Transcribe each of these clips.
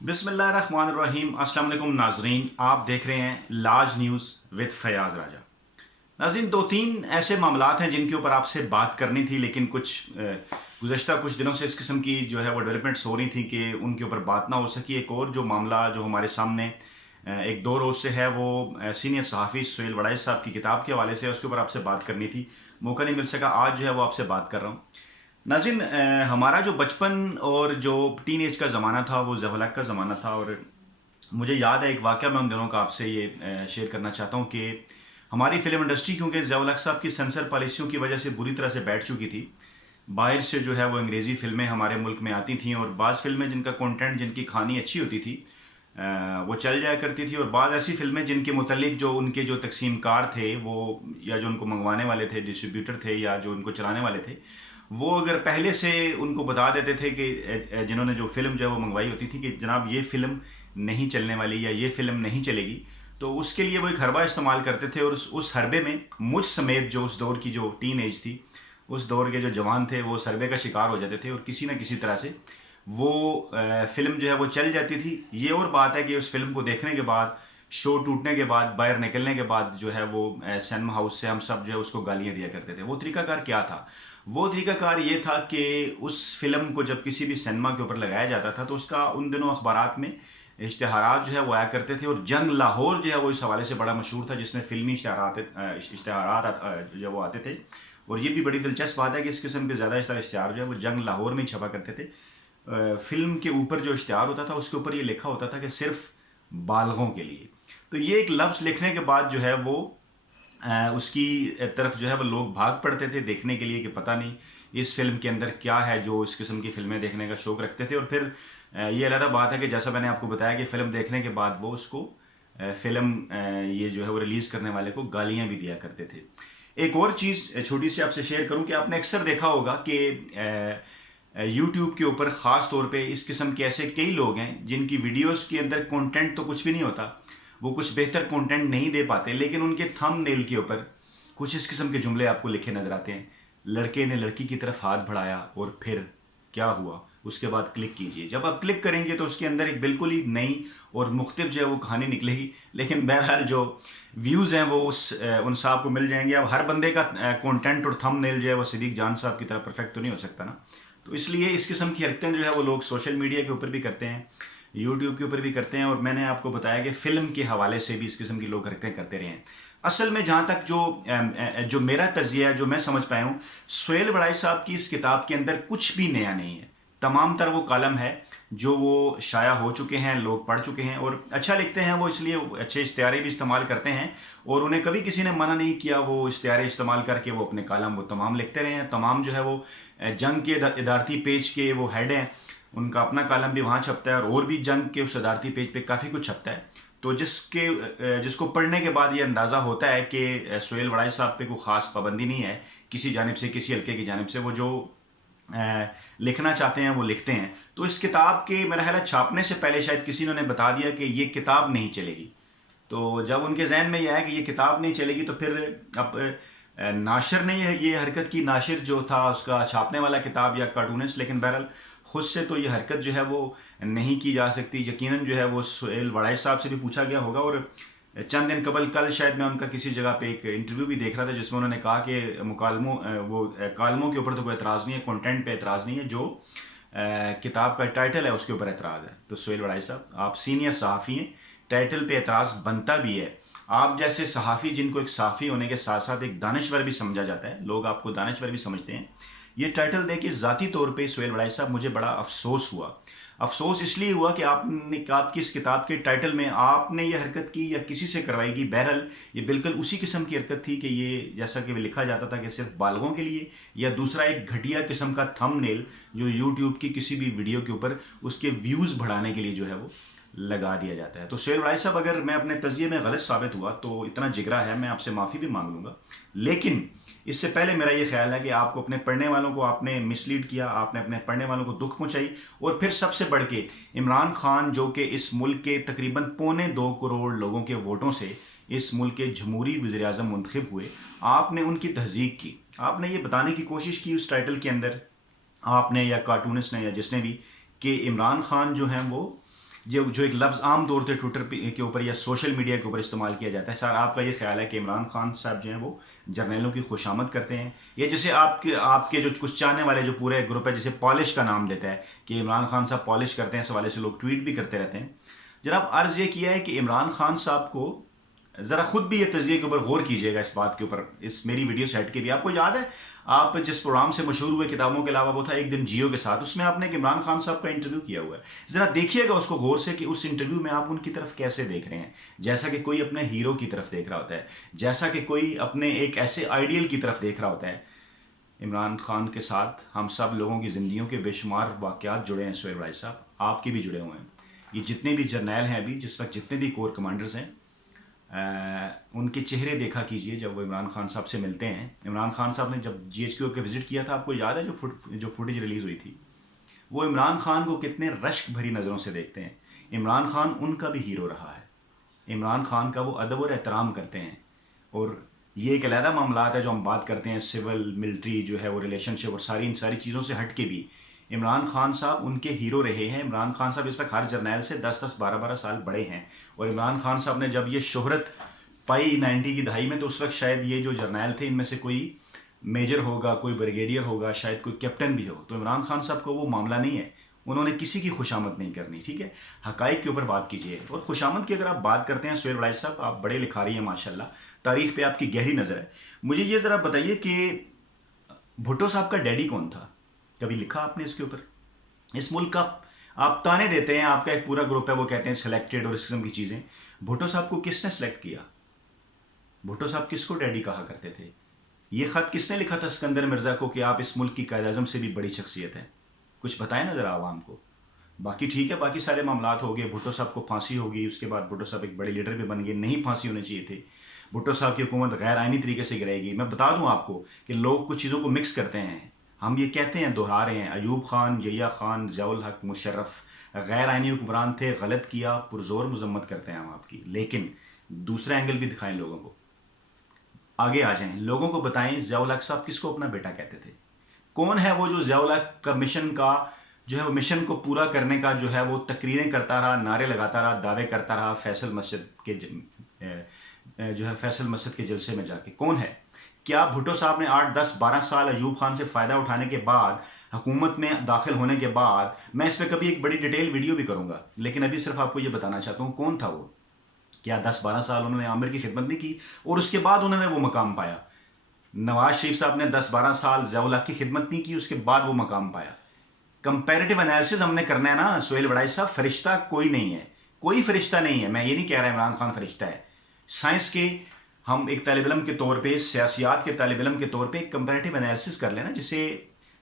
بسم اللہ الرحمن الرحیم۔ السلام علیکم ناظرین، آپ دیکھ رہے ہیں لاج نیوز وتھ فیاض راجہ۔ ناظرین، دو تین ایسے معاملات ہیں جن کے اوپر آپ سے بات کرنی تھی، لیکن گزشتہ کچھ دنوں سے اس قسم کی جو ہے وہ ڈیولپمنٹس ہو رہی تھیں کہ ان کے اوپر بات نہ ہو سکی۔ ایک اور جو معاملہ جو ہمارے سامنے ایک دو روز سے ہے، وہ سینئر صحافی سہیل وڑائی صاحب کی کتاب کے حوالے سے، اس کے اوپر آپ سے بات کرنی تھی، موقع نہیں مل سکا۔ آج جو ہے وہ آپ سے بات کر رہا ہوں۔ ناظرین، ہمارا جو بچپن اور جو ٹین ایج کا زمانہ تھا وہ ضیاء الحق کا زمانہ تھا، اور مجھے یاد ہے ایک واقعہ میں ان دنوں کا آپ سے یہ شیئر کرنا چاہتا ہوں کہ ہماری فلم انڈسٹری کیونکہ ضیاء الحق صاحب کی سینسر پالیسیوں کی وجہ سے بری طرح سے بیٹھ چکی تھی۔ باہر سے جو ہے وہ انگریزی فلمیں ہمارے ملک میں آتی تھیں، اور بعض فلمیں جن کا کنٹینٹ، جن کی کہانی اچھی ہوتی تھی وہ چل جایا کرتی تھی، اور بعض ایسی فلمیں جن کے متعلق جو ان کے جو تقسیم کار تھے، وہ یا جو ان کو منگوانے والے تھے، ڈسٹریبیوٹر تھے یا جو ان کو چلانے والے تھے، وہ اگر پہلے سے ان کو بتا دیتے تھے کہ جنہوں نے جو فلم جو ہے وہ منگوائی ہوتی تھی کہ جناب یہ فلم نہیں چلنے والی یا یہ فلم نہیں چلے گی، تو اس کے لیے وہ ایک حربہ استعمال کرتے تھے، اور اس حربے میں مجھ سمیت جو اس دور کی جو ٹین ایج تھی، اس دور کے جو جوان تھے، وہ اس حربے کا شکار ہو جاتے تھے، اور کسی نہ کسی طرح سے وہ فلم جو ہے وہ چل جاتی تھی۔ یہ اور بات ہے کہ اس فلم کو دیکھنے کے بعد، شو ٹوٹنے کے بعد، باہر نکلنے کے بعد جو ہے وہ سینما ہاؤس سے ہم سب جو ہے اس کو گالیاں دیا کرتے تھے۔ وہ طریقہ کار کیا تھا؟ وہ طریقہ کار یہ تھا کہ اس فلم کو جب کسی بھی سینما کے اوپر لگایا جاتا تھا تو اس کا ان دنوں اخبارات میں اشتہارات جو ہے وہ آیا کرتے تھے، اور جنگ لاہور جو ہے وہ اس حوالے سے بڑا مشہور تھا، جس میں فلمی اشتہارات جو وہ آتے تھے۔ اور یہ بھی بڑی دلچسپ بات ہے کہ اس قسم کے زیادہ اشتہار جو ہے وہ جنگ لاہور میں چھپا کرتے تھے۔ فلم کے اوپر جو اشتہار ہوتا تھا اس کے اوپر یہ لکھا ہوتا تھا کہ صرف بالغوں کے لیے۔ تو یہ ایک لفظ لکھنے کے بعد جو ہے وہ اس کی طرف جو ہے وہ لوگ بھاگ پڑتے تھے دیکھنے کے لیے کہ پتہ نہیں اس فلم کے اندر کیا ہے، جو اس قسم کی فلمیں دیکھنے کا شوق رکھتے تھے۔ اور پھر یہ علیحدہ بات ہے کہ جیسا میں نے آپ کو بتایا کہ فلم دیکھنے کے بعد وہ اس کو فلم یہ جو ہے وہ ریلیز کرنے والے کو گالیاں بھی دیا کرتے تھے۔ ایک اور چیز چھوٹی سی آپ سے شیئر کروں کہ آپ نے اکثر دیکھا ہوگا کہ یوٹیوب کے اوپر خاص طور پہ اس قسم کے ایسے کئی لوگ ہیں جن کی ویڈیوز کے اندر کنٹینٹ تو کچھ بھی نہیں ہوتا، وہ کچھ بہتر کنٹینٹ نہیں دے پاتے، لیکن ان کے تھم نیل کے اوپر کچھ اس قسم کے جملے آپ کو لکھے نظر آتے ہیں: لڑکے نے لڑکی کی طرف ہاتھ بڑھایا اور پھر کیا ہوا، اس کے بعد کلک کیجئے۔ جب آپ کلک کریں گے تو اس کے اندر ایک بالکل ہی نئی اور مختلف جو ہے وہ کہانی نکلے گی، لیکن بہرحال جو ویوز ہیں وہ ان صاحب کو مل جائیں گے۔ اب ہر بندے کا کنٹینٹ اور تھم نیل جو ہے وہ صدیق جان صاحب کی طرح پرفیکٹ تو نہیں ہو سکتا نا، تو اس لیے اس قسم کی حرکتیں جو ہے وہ لوگ سوشل میڈیا کے اوپر بھی کرتے ہیں، یوٹیوب کے اوپر بھی کرتے ہیں، اور میں نے آپ کو بتایا کہ فلم کے حوالے سے بھی اس قسم کی لوگ حرکتیں کرتے رہے ہیں۔ اصل میں جہاں تک جو میرا تجزیہ ہے، جو میں سمجھ پایا ہوں، سہیل وڑائی صاحب کی اس کتاب کے اندر کچھ بھی نیا نہیں ہے۔ تمام تر وہ کالم ہے جو وہ شائع ہو چکے ہیں، لوگ پڑھ چکے ہیں، اور اچھا لکھتے ہیں وہ، اس لیے اچھے اشتہارے بھی استعمال کرتے ہیں، اور انہیں کبھی کسی نے منع نہیں کیا وہ اشتہارے استعمال کر کے وہ اپنے کالم وہ تمام لکھتے رہے ہیں۔ تمام جو ہے وہ جنگ کے ادارتی پیج کے وہ ہیڈ ہیں، ان کا اپنا کالم بھی وہاں چھپتا ہے، اور بھی جنگ کے اس ادارتی پیج پہ کافی کچھ چھپتا ہے۔ تو جس کو پڑھنے کے بعد یہ اندازہ ہوتا ہے کہ سہیل وڑائی صاحب پہ کوئی خاص پابندی نہیں ہے کسی جانب سے، کسی حلقے کی جانب سے، وہ جو لکھنا چاہتے ہیں وہ لکھتے ہیں۔ تو اس کتاب کے میرا خیال ہے چھاپنے سے پہلے شاید کسی نے بتا دیا کہ یہ کتاب نہیں چلے گی، تو جب ان کے ذہن میں یہ آیا کہ یہ کتاب نہیں چلے گی تو پھر اب ناشر نے یہ حرکت کی، ناشر جو تھا اس کا چھاپنے والا کتاب یا کارٹونسٹ، لیکن بہرحال خود سے تو یہ حرکت جو ہے وہ نہیں کی جا سکتی۔ یقیناً جو ہے وہ سہیل وڑائی صاحب سے بھی پوچھا گیا ہوگا، اور چند دن قبل کل شاید میں ان کا کسی جگہ پہ ایک انٹرویو بھی دیکھ رہا تھا جس میں انہوں نے کہا کہ کالموں کے اوپر تو کوئی اعتراض نہیں ہے، کنٹینٹ پہ اعتراض نہیں ہے، جو کتاب کا ٹائٹل ہے اس کے اوپر اعتراض ہے۔ تو سہیل وڑائی صاحب، آپ سینئر صحافی ہیں، ٹائٹل پہ اعتراض بنتا بھی ہے۔ آپ جیسے صحافی جن کو ایک صحافی ہونے کے ساتھ ساتھ ایک دانشور بھی سمجھا جاتا ہے، لوگ آپ کو دانشور بھی سمجھتے ہیں، یہ ٹائٹل دے کے ذاتی طور پہ سہیل وڑائی صاحب مجھے بڑا افسوس ہوا۔ افسوس اس لیے ہوا کہ آپ کی اس کتاب کے ٹائٹل میں آپ نے یہ حرکت کی یا کسی سے کروائی گی، بہرحال یہ بالکل اسی قسم کی حرکت تھی کہ یہ جیسا کہ لکھا جاتا تھا کہ صرف بالغوں کے لیے، یا دوسرا ایک گھٹیا قسم کا تھم نیل جو یوٹیوب کی کسی بھی ویڈیو کے اوپر اس کے ویوز بڑھانے کے لیے جو ہے وہ لگا دیا جاتا ہے۔ تو سہیل وڑائی صاحب، اگر میں اپنے تجزیے میں غلط ثابت ہوا تو اتنا جگرا ہے، میں آپ سے معافی بھی مانگ لوں گا، لیکن اس سے پہلے میرا یہ خیال ہے کہ آپ کو اپنے پڑھنے والوں کو آپ نے مس لیڈ کیا، آپ نے اپنے پڑھنے والوں کو دکھ پہنچائی، اور پھر سب سے بڑھ کے عمران خان جو کہ اس ملک کے تقریباً 2.25 کروڑ لوگوں کے ووٹوں سے اس ملک کے جمہوری وزیر اعظم منتخب ہوئے، آپ نے ان کی تہذیب کی، آپ نے یہ بتانے کی کوشش کی اس ٹائٹل کے اندر، آپ نے یا کارٹونسٹ نے یا جس نے بھی، کہ عمران خان جو ہیں وہ جو ایک لفظ عام طور سے ٹویٹر کے اوپر یا سوشل میڈیا کے اوپر استعمال کیا جاتا ہے، سر آپ کا یہ خیال ہے کہ عمران خان صاحب جو ہیں وہ جرنیلوں کی خوشامد کرتے ہیں، یا جسے آپ کے جو کچھ چاہنے والے جو پورے گروپ ہے جسے پالش کا نام دیتا ہے کہ عمران خان صاحب پالش کرتے ہیں، اس حوالے سے لوگ ٹویٹ بھی کرتے رہتے ہیں. جناب عرض یہ کیا ہے کہ عمران خان صاحب کو ذرا خود بھی یہ تجزیے کے اوپر غور کیجیے گا، اس بات کے اوپر، اس میری ویڈیو سے ہٹ کے بھی. آپ کو یاد ہے آپ جس پروگرام سے مشہور ہوئے کتابوں کے علاوہ وہ تھا ایک دن جیو کے ساتھ، اس میں آپ نے ایک عمران خان صاحب کا انٹرویو کیا ہوا ہے. ذرا دیکھیے گا اس کو غور سے کہ اس انٹرویو میں آپ ان کی طرف کیسے دیکھ رہے ہیں، جیسا کہ کوئی اپنے ہیرو کی طرف دیکھ رہا ہوتا ہے، جیسا کہ کوئی اپنے ایک ایسے آئیڈیل کی طرف دیکھ رہا ہوتا ہے. عمران خان کے ساتھ ہم سب لوگوں کی زندگیوں کے بے شمار واقعات جڑے ہیں سہیل بھائی صاحب، آپ کے بھی جڑے ہوئے ہیں. یہ جتنے بھی جرنیل ہیں ابھی جس وقت، جتنے بھی کور کمانڈرز ہیں، ان کے چہرے دیکھا کیجئے جب وہ عمران خان صاحب سے ملتے ہیں. عمران خان صاحب نے جب جی ایچ کیو کے وزٹ کیا تھا، آپ کو یاد ہے جو فوٹیج ریلیز ہوئی تھی، وہ عمران خان کو کتنے رشک بھری نظروں سے دیکھتے ہیں. عمران خان ان کا بھی ہیرو رہا ہے، عمران خان کا وہ ادب اور احترام کرتے ہیں. اور یہ ایک علیحدہ معاملات ہے جو ہم بات کرتے ہیں، سول ملٹری جو ہے وہ ریلیشن شپ اور ان ساری چیزوں سے ہٹ کے بھی عمران خان صاحب ان کے ہیرو رہے ہیں. عمران خان صاحب اس وقت ہر جرنیل سے 10-12 سال بڑے ہیں. اور عمران خان صاحب نے جب یہ شہرت پائی 90 کی دہائی میں، تو اس وقت شاید یہ جو جرنیل تھے ان میں سے کوئی میجر ہوگا، کوئی بریگیڈیئر ہوگا، شاید کوئی کیپٹن بھی ہو. تو عمران خان صاحب کو وہ معاملہ نہیں ہے، انہوں نے کسی کی خوشامد نہیں کرنی. ٹھیک ہے، حقائق کے اوپر بات کیجیے. اور خوشامد کی اگر آپ بات کرتے ہیں سہیل بڑائی صاحب، آپ بڑے لکھاری ہیں ماشاءاللہ، تاریخ پہ آپ کی گہری نظر ہے. مجھے یہ ذرا بتائیے کہ بھٹو صاحب کا ڈیڈی کون تھا؟ کبھی لکھا آپ نے اس کے اوپر؟ اس ملک کا آپ تانے دیتے ہیں، آپ کا ایک پورا گروپ ہے وہ کہتے ہیں سلیکٹڈ اور اس قسم کی چیزیں. بھٹو صاحب کو کس نے سلیکٹ کیا؟ بھٹو صاحب کس کو ڈیڈی کہا کرتے تھے؟ یہ خط کس نے لکھا تھا اسکندر مرزا کو کہ آپ اس ملک کی قائد اعظم سے بھی بڑی شخصیت ہیں؟ کچھ بتائیں نا ذرا عوام کو. باقی ٹھیک ہے، باقی سارے معاملات ہو گئے. بھٹو صاحب کو پھانسی ہوگی، اس کے بعد بھٹو صاحب ایک بڑے لیڈر بھی بن گئے، نہیں پھانسی ہونے چاہیے تھے. بھٹو صاحب کی حکومت غیر آئینی طریقے سے گرے گی. میں بتا دوں آپ کو کہ لوگ کچھ چیزوں کو مکس کرتے ہیں. ہم یہ کہتے ہیں، دہرا رہے ہیں، ایوب خان، ضیاء خان، ضیاء الحق، مشرف غیر آئینی حکمران تھے، غلط کیا، پرزور مذمت کرتے ہیں ہم آپ کی. لیکن دوسرا اینگل بھی دکھائیں لوگوں کو، آگے آ جائیں، لوگوں کو بتائیں ضیاء الحق صاحب کس کو اپنا بیٹا کہتے تھے. کون ہے وہ جو ضیاء الحق کا مشن کا جو ہے وہ مشن کو پورا کرنے کا جو ہے وہ تقریریں کرتا رہا، نعرے لگاتا رہا، دعوے کرتا رہا فیصل مسجد کے جو ہے فیصل مسجد کے جلسے میں جا کے؟ کون ہے؟ کیا بھٹو صاحب نے 8-10-12 سال ایوب خان سے فائدہ اٹھانے کے بعد، حکومت میں داخل ہونے کے بعد، میں اس پہ کبھی ایک بڑی ڈیٹیل ویڈیو بھی کروں گا، لیکن ابھی صرف آپ کو یہ بتانا چاہتا ہوں کون تھا وہ. کیا 10-12 سال انہوں نے عامر کی خدمت نہیں کی اور اس کے بعد انہوں نے وہ مقام پایا؟ نواز شریف صاحب نے 10-12 سال ضیاء الحق کی خدمت نہیں کی، اس کے بعد وہ مقام پایا. کمپیریٹیو انالیسز ہم نے کرنا ہے نا سہیل بڑائی صاحب. فرشتہ کوئی نہیں ہے، کوئی فرشتہ نہیں ہے. میں یہ نہیں کہہ رہا عمران خان فرشتہ ہے. سائنس کے ہم ایک طالب علم کے طور پہ، سیاسیات کے طالب علم کے طور پہ ایک کمپیریٹیو انالیسز کر لینا، جسے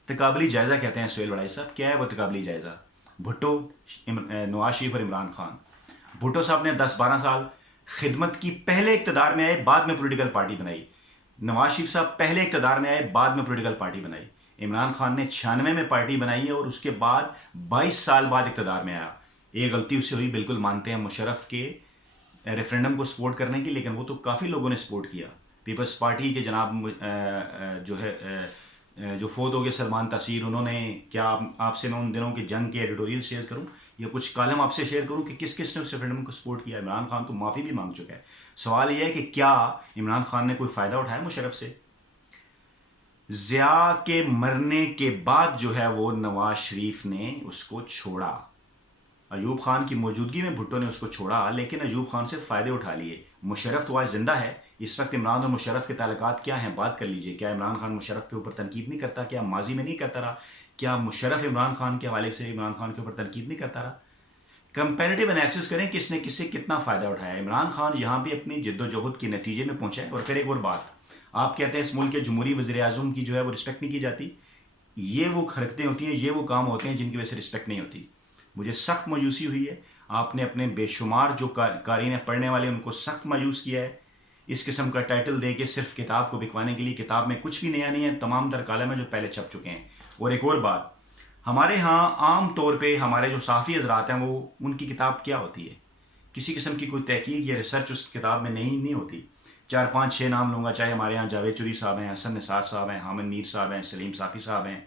تقابلی جائزہ کہتے ہیں سہیل بڑائی صاحب. کیا ہے وہ تقابلی جائزہ؟ بھٹو، نواز شریف اور عمران خان. بھٹو صاحب نے 10-12 سال خدمت کی، پہلے اقتدار میں آئے، بعد میں پولیٹیکل پارٹی بنائی. نواز شریف صاحب پہلے اقتدار میں آئے، بعد میں پولیٹیکل پارٹی بنائی. عمران خان نے 96 میں پارٹی بنائی ہے اور اس کے بعد 22 سال بعد اقتدار میں آیا. ایک غلطی اس سے ہوئی، بالکل مانتے ہیں، مشرف کے ریفرینڈم کو سپورٹ کرنے کی، لیکن وہ تو کافی لوگوں نے سپورٹ کیا. پیپلز پارٹی کے جناب جو ہے جو فوت ہو گئے سلمان تاثیر، انہوں نے کیا آپ سے میں ان دنوں کی جنگ کے ایڈیٹوریل شیئر کروں یا کچھ کالم آپ سے شیئر کروں کہ کس کس نے اس ریفرینڈم کو سپورٹ کیا؟ عمران خان تو معافی بھی مانگ چکا ہے. سوال یہ ہے کہ کیا عمران خان نے کوئی فائدہ اٹھایا مشرف سے؟ ضیاء کے مرنے کے بعد جو ہے وہ نواز شریف نے اس کو چھوڑا. ایوب خان کی موجودگی میں بھٹو نے اس کو چھوڑا، لیکن ایوب خان سے فائدے اٹھا لیے. مشرف تو آج زندہ ہے. اس وقت عمران اور مشرف کے تعلقات کیا ہیں؟ بات کر لیجئے. کیا عمران خان مشرف کے اوپر تنقید نہیں کرتا؟ کیا ماضی میں نہیں کرتا رہا؟ کیا مشرف عمران خان کے حوالے سے عمران خان کے اوپر تنقید نہیں کرتا رہا؟ کمپیریٹیو انالیسس کریں کس نے کس سے کتنا فائدہ اٹھایا. عمران خان یہاں بھی اپنی جد و جہد کے نتیجے میں پہنچا ہے. اور پھر ایک اور بات، آپ کہتے ہیں اس ملک کے جمہوری وزیر اعظم کی جو ہے وہ رسپیکٹ نہیں کی جاتی. یہ وہ حرکتیں ہوتی ہیں، یہ وہ کام ہوتے ہیں جن کی وجہ سے رسپیکٹ نہیں ہوتی. مجھے سخت مایوسی ہوئی ہے. آپ نے اپنے بے شمار جو قارئین ہیں، پڑھنے والے، ان کو سخت مایوس کیا ہے اس قسم کا ٹائٹل دے کے، صرف کتاب کو بکوانے کے لیے. کتاب میں کچھ بھی نیا نہیں ہے، تمام تر کالم ہیں جو پہلے چھپ چکے ہیں. اور ایک اور بات، ہمارے ہاں عام طور پہ ہمارے جو صحافی حضرات ہیں، وہ ان کی کتاب کیا ہوتی ہے؟ کسی قسم کی کوئی تحقیق یا ریسرچ اس کتاب میں نہیں ہوتی. 4-5-6 نام لوں گا، چاہے ہمارے ہاں جاوید چوری صاحب ہیں، حسن نثار صاحب ہیں، حامد میر صاحب ہیں، سلیم صافی صاحب ہیں،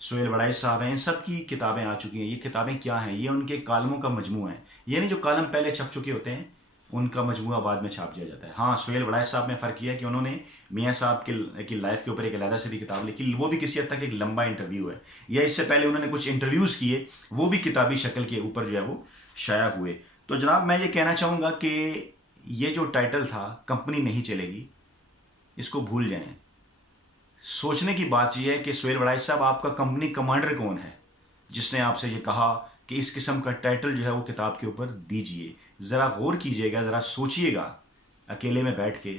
سہیل وڑائی صاحب ہیں، ان سب کی کتابیں آ چکی ہیں. یہ کتابیں کیا ہیں؟ یہ ان کے کالموں کا مجموعہ ہے. یہ نہیں جو کالم پہلے چھپ چکے ہوتے ہیں ان کا مجموعہ بعد میں چھاپ دیا جاتا ہے. ہاں، سہیل وڑائی صاحب میں فرق یہ ہے کہ انہوں نے میاں صاحب کی لائف کے اوپر ایک علیحدہ سے بھی کتاب لکھی، وہ بھی کسی حد تک ایک لمبا انٹرویو ہے. یا اس سے پہلے انہوں نے کچھ انٹرویوز کیے، وہ بھی کتابی شکل کے اوپر جو ہے وہ شائع ہوئے. تو جناب میں یہ کہنا چاہوں گا کہ یہ جو ٹائٹل تھا کمپنی نہیں چلے گی، اس کو بھول جائیں. سوچنے کی بات یہ ہے کہ سہیل وڑائی صاحب آپ کا کمپنی کمانڈر کون ہے جس نے آپ سے یہ کہا کہ اس قسم کا ٹائٹل جو ہے وہ کتاب کے اوپر دیجئے. ذرا غور کیجئے گا، ذرا سوچئے گا اکیلے میں بیٹھ کے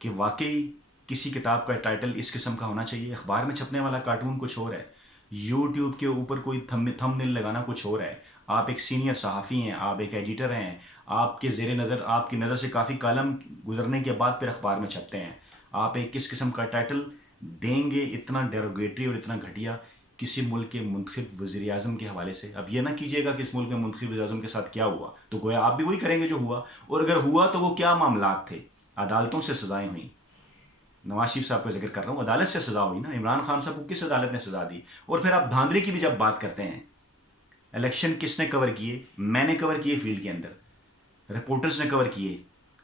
کہ واقعی کسی کتاب کا ٹائٹل اس قسم کا ہونا چاہیے. اخبار میں چھپنے والا کارٹون کچھ اور ہے، یوٹیوب کے اوپر کوئی تھم نیل لگانا کچھ اور ہے. آپ ایک سینئر صحافی ہیں، آپ ایک ایڈیٹر ہیں، آپ کے زیر نظر، آپ کی نظر سے کافی کالم گزرنے کے بعد پھر اخبار میں چھپتے ہیں. آپ ایک کس قسم کا ٹائٹل دیں گے اتنا ڈیروگیٹری اور اتنا گھٹیا کسی ملک کے منتخب وزیر اعظم کے حوالے سے؟ اب یہ نہ کیجیے گا کہ اس ملک میں منتخب وزیر اعظم کے ساتھ کیا ہوا، تو گویا آپ بھی وہی کریں گے جو ہوا. اور اگر ہوا تو وہ کیا معاملات تھے؟ عدالتوں سے سزائیں ہوئیں. نواز شریف صاحب کا ذکر کر رہا ہوں، عدالت سے سزا ہوئی نا. عمران خان صاحب کو کس عدالت نے سزا دی؟ اور پھر آپ دھاندلی کی بھی جب بات کرتے ہیں، الیکشن کس نے کور کیے؟ میں نے کور کیے فیلڈ کے اندر، رپورٹرز نے کور کیے،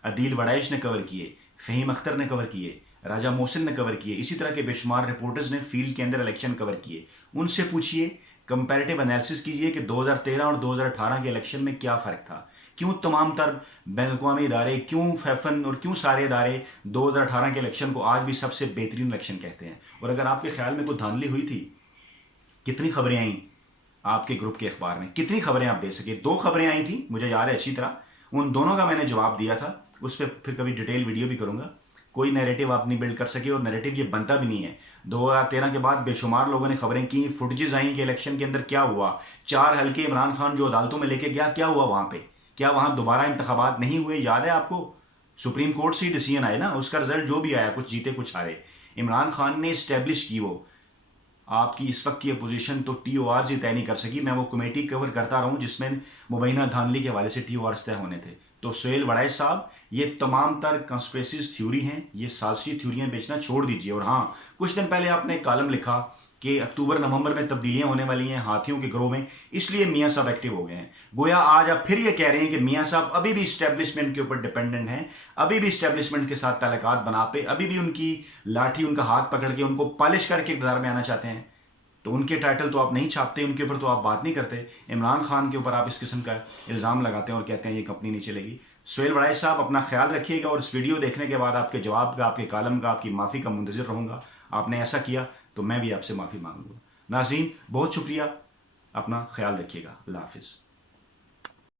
عدیل وڑائش نے کور کیے، فہیم اختر نے کور کیے، راجہ محسن نے کور کیے، اسی طرح کے بے شمار رپورٹرز نے فیلڈ کے اندر الیکشن کور کیے. ان سے پوچھیے، کمپیریٹیو انالیسس کیجئے کہ 2013 اور 2018 کے الیکشن میں کیا فرق تھا. کیوں تمام تر بین الاقوامی ادارے، کیوں فیفن اور کیوں سارے ادارے 2018 کے الیکشن کو آج بھی سب سے بہترین الیکشن کہتے ہیں؟ اور اگر آپ کے خیال میں کوئی دھاندلی ہوئی تھی، کتنی خبریں آئیں آپ کے گروپ کے اخبار میں؟ کتنی خبریں آپ دے سکے؟ 2 خبریں آئی تھیں، مجھے یاد ہے اچھی طرح. ان دونوں کا میں نے جواب دیا تھا، اس پہ پھر کبھی ڈیٹیل ویڈیو بھی کروں گا. کوئی نیریٹو آپ نہیں بلڈ کر سکے، اور نیریٹو یہ بنتا بھی نہیں ہے. 2013 کے بعد بے شمار لوگوں نے خبریں کی، فوٹیجز آئیں کہ الیکشن کے اندر کیا ہوا. 4 حلقے عمران خان جو عدالتوں میں لے کے گیا، کیا ہوا وہاں پہ؟ کیا وہاں دوبارہ انتخابات نہیں ہوئے؟ یاد ہے آپ کو؟ سپریم کورٹ سے ہی ڈیسیژن آئے نا، اس کا رزلٹ جو بھی آیا، کچھ جیتے کچھ ہارے. عمران خان نے اسٹیبلش کی. وہ آپ کی اس وقت کی اپوزیشن تو ٹی او آرز ہی طے نہیں کر سکی. میں وہ کمیٹی کور کرتا رہا ہوں جس میں مبینہ دھاندلی کے حوالے سے ٹی او آرز طے ہونے تھے. تو سہیل وڑائی صاحب، یہ تمام تر کنسپریسیز تھیوری ہیں، یہ سازشی تھیوریاں بیچنا چھوڑ دیجئے. اور ہاں، کچھ دن پہلے آپ نے ایک کالم لکھا کہ اکتوبر نومبر میں تبدیلیاں ہونے والی ہیں ہاتھیوں کے گروہ میں، اس لیے میاں صاحب ایکٹیو ہو گئے ہیں. گویا آج آپ پھر یہ کہہ رہے ہیں کہ میاں صاحب ابھی بھی اسٹیبلشمنٹ کے اوپر ڈیپینڈنٹ ہیں، ابھی بھی اسٹیبلشمنٹ کے ساتھ تعلقات بنا پہ، ابھی بھی ان کی لاٹھی، ان کا ہاتھ پکڑ کے ان کو پالش کر کے اقتدار میں آنا چاہتے ہیں. تو ان کے ٹائٹل تو آپ نہیں چھاپتے، ان کے اوپر تو آپ بات نہیں کرتے. عمران خان کے اوپر آپ اس قسم کا الزام لگاتے ہیں اور کہتے ہیں یہ کمپنی نہیں چلے گی. سہیل وڑائی صاحب، اپنا خیال رکھیے گا، اور اس ویڈیو دیکھنے کے بعد آپ کے جواب کا، آپ کے کالم کا، آپ کی معافی کا منتظر رہوں گا. آپ نے ایسا کیا تو میں بھی آپ سے معافی مانگوں گا. ناظرین، بہت شکریہ، اپنا خیال رکھیے گا. اللہ حافظ.